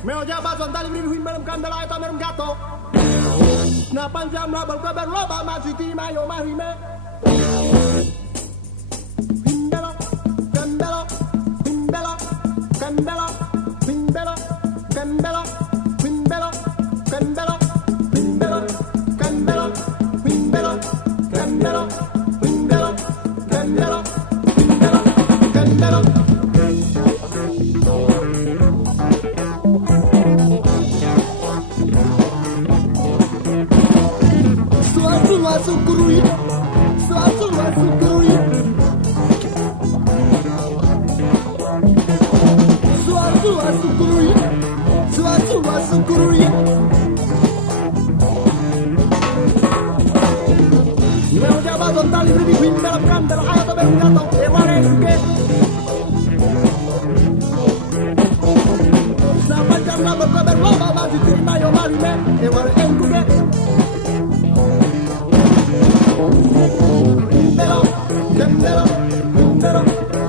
Meo jabat tali beri Hmbeloh Hmbeloh eta merem gato. Na panjang rabal kabar loba masiti mayo mahime. Hmbeloh Hmbeloh Hmbeloh Hmbeloh Hmbeloh Hmbeloh Hmbeloh Hmbeloh Hmbeloh Hmbeloh Hmbeloh Hmbeloh Hmbeloh Hmbeloh Hmbeloh Sukurui, sukurui, sukurui, sukurui. Meo jabat tali beri Hmbeloh Hmbeloh ayo to beru gato eware ke. Sa panjang rabal kabar loba masiti mayo mahime eware engkuke. Hmbeloh, Hmbeloh, Hmbeloh,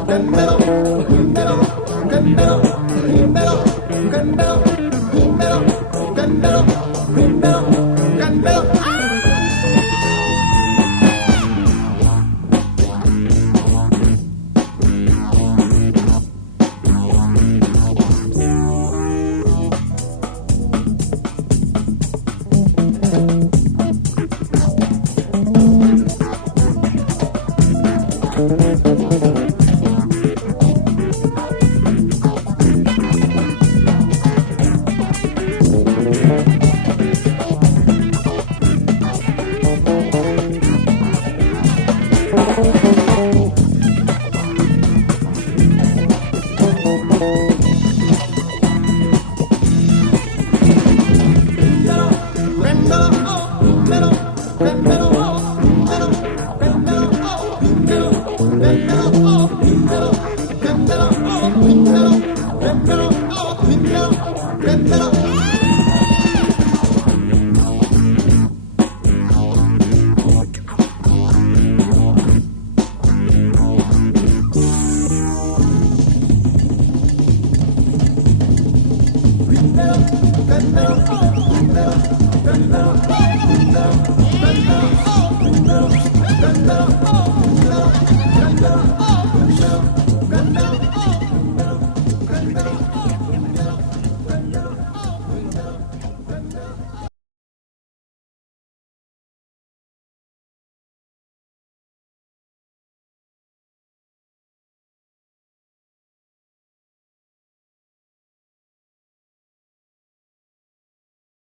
Hmbeloh, Hmbeloh, Hmbeloh, Hmbeloh, Hmbeloh, Hmbeloh, Hmbeloh, Hmbeloh, Hmbeloh. Hmbeloh,